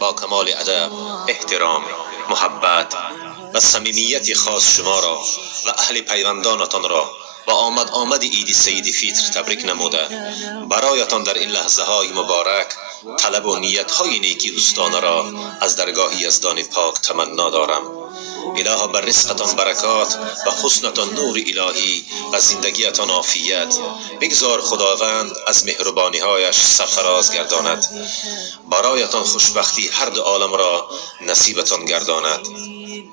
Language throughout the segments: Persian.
با کمال ادب، احترام، محبت و صمیمیت خاص شما را و اهل پیوندانتان را با آمد عید سید فیتر تبریک نموده برایتان در این لحظه های مبارک طلب و نیت های نیکی دوستانه را از درگاه یزدان پاک تمنا دارم. الها بر رزقتان برکات و حسنتان نور الهی و زندگیتان عافیت بگذار خداوند از مهربانی هایش سرفراز گرداند، برایتان خوشبختی هر دو عالم را نصیبتان گرداند.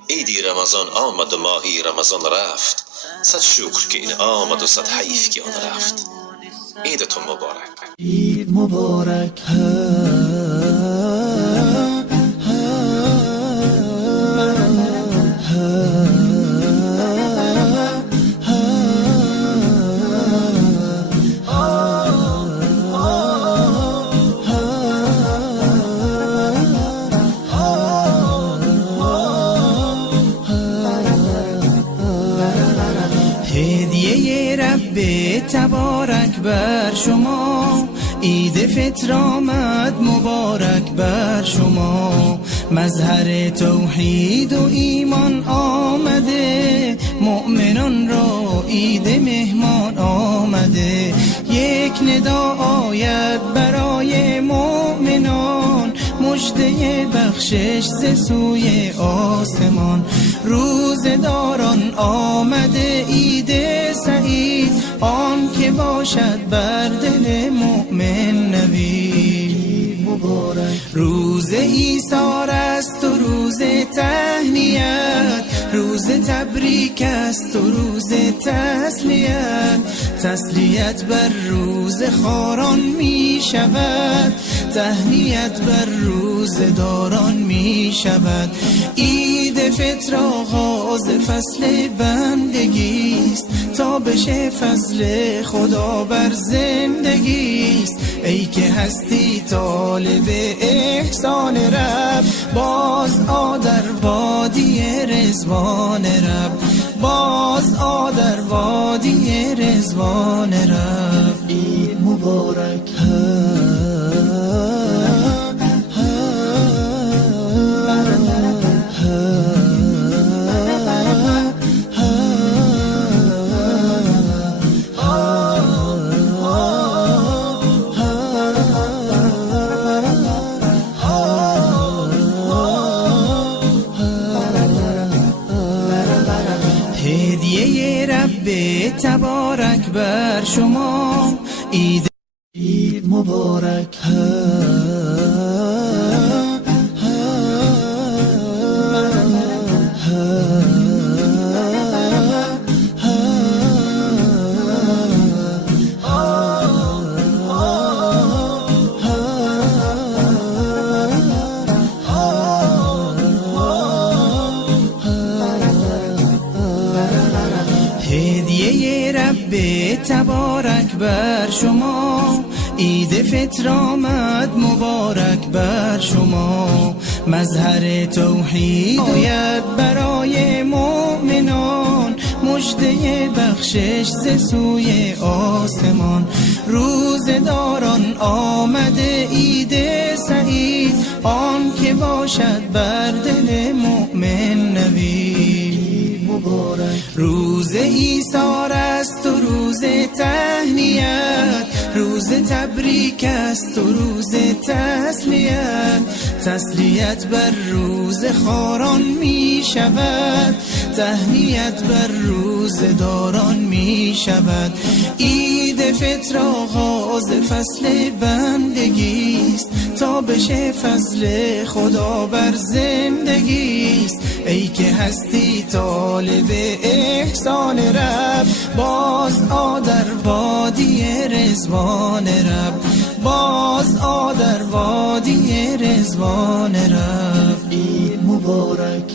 عیدی رمضان آمد و ماهی رمضان رفت، صد شکر که این آمد و صد حیف که آن رفت. عیدتون مبارک. عید مبارک. هدیه رب تبارک بر شما، عید فطر آمد مبارک بر شما. مظهر توحید و ایمان آمده، مؤمنان را عید مهمان آمده. یک ندا آید برای مؤمنان، مژده بخشش ز سوی آسمان. روزداران آمده عید سعید، آن که باشد بر دل مؤمن نوید. روز ایثار است و روز تهنیت، روز تبریک است و روز تسلیت. تسلیت بر روز خاران می شود، تهنیت بر روز داران می شود. عید فطر آغاز فصل بندگی است، تا بشه فضل خدا بر زندگی است. ای که هستی طالب احسان رب، باز آ در وادی رضوان رب، باز آ در وادی رضوان رب. عید مبارک. هدیه رب تبارک بر شما، عید مبارک. هدیه رب تبارک بر شما، عید فطر آمد مبارک بر شما. مظهر توحید آید برای مؤمنان، مژده بخشش ز سوی آسمان. روزداران آمده عید سعید، آن که باشد بر دل مؤمن نوید. روز ایثار است و روز تهنیت، روز تبریک است و روز تسلیت. تسلیت بر روز خاران می شود، تهنیت بر روز داران می شود. عید فطر آغاز فصل بندگی است، تا بشه فضل خدا بر زندگی است. ای که هستی طالب احسان رب، باز آ در وادی رضوان رب، باز آ در وادی رضوان رب. عید مبارک.